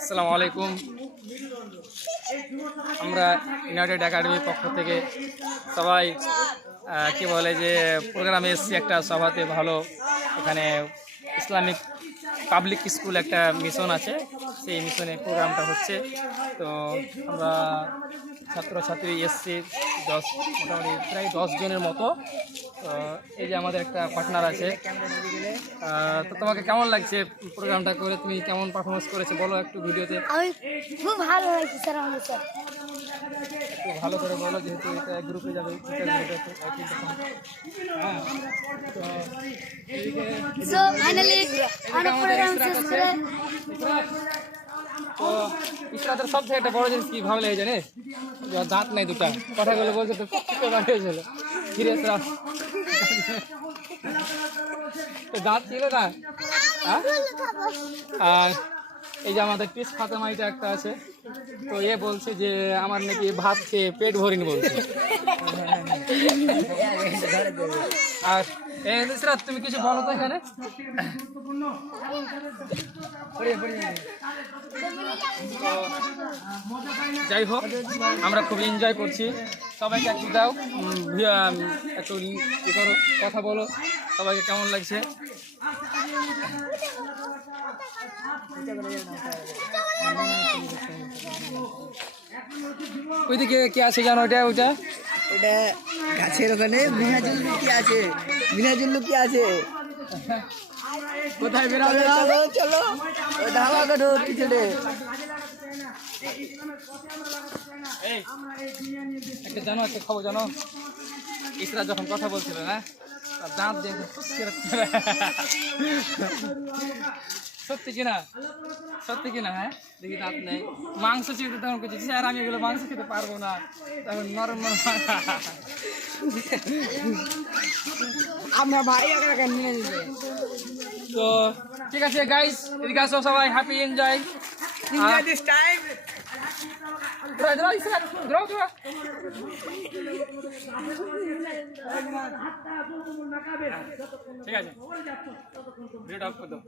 আসসালামু আলাইকুম। আমরা ইউনাইটেড একাডেমির পক্ষ থেকে সবাই কি বলে যে প্রোগ্রামে এসেছি একটা সভাতে। ভালো এখানে ইসলামিক পাবলিক স্কুল একটা মিশন আছে, সেই মিশনের প্রোগ্রামটা হচ্ছে। তো আমরা ছাত্রছাত্রী এসছি মোটামুটি প্রায় 10 জনের মতো। তো এই যে আমাদের একটা পার্টনার আছে। তো তোমাকে কেমন লাগছে প্রোগ্রামটা করে? তুমি কেমন পারফরমেন্স করেছো বলো একটু ভিডিওতে। আমি খুব ভালো লাগছে স্যার। আমাদের স্যার একটু ভালো করে বলো, যেহেতু এটা গ্রুপে যাবে। হ্যাঁ, সো ফাইনালি আমরা প্রোগ্রাম শেষ করে তো ইসরাতের সব থেকে একটা বড় জিনিস কি ভালো লাগে জানিস? দাঁত নাই দুটা, কথাগুলো বলছে তো হয়েছিল ফিরে দাঁত ছিল না। আর এই যে আমাদের পিস ফাতেমাইটা একটা আছে, তো এ বলছে যে আমার নাকি ভাত খেয়ে পেট ভরিনি বলছে। আর ইসরাত তুমি কিছু বলো তো এখানে। যাই হোক, আমরা খুব এনজয় করছি। সবাইকে একটু দাও, একটু করো, কথা বলো, সবাইকে কেমন লাগছে। ওইদিকে কে আছে জানো? ওটা ওটা গাছের ওখানে মিনাজুল কি আছে, মিনাজুল কি আছে। কোথায় বেরাবে? চলো ধাওয়া করো পিছনে। একটা জানো, একটা খবর জানো, ইসরা যখন কথা বলছিল না, তার দাঁত দিয়ে সত্যি কিনা, সত্যি কিনা? হ্যাঁ, দেখি দাঁত নেই। মাংস চিনতে তখন কিছু স্যার আমি এগুলো মাংস খেতে পারবো না, তখন নরম নরম। আমরা ভাই নিয়ে যাবে। তো ঠিক আছে গাইস, এদিকে আসো সবাই, হ্যাপি এনজয় দিস টাইম। ঠিক আছে, ভিডিও অফ করে দাও।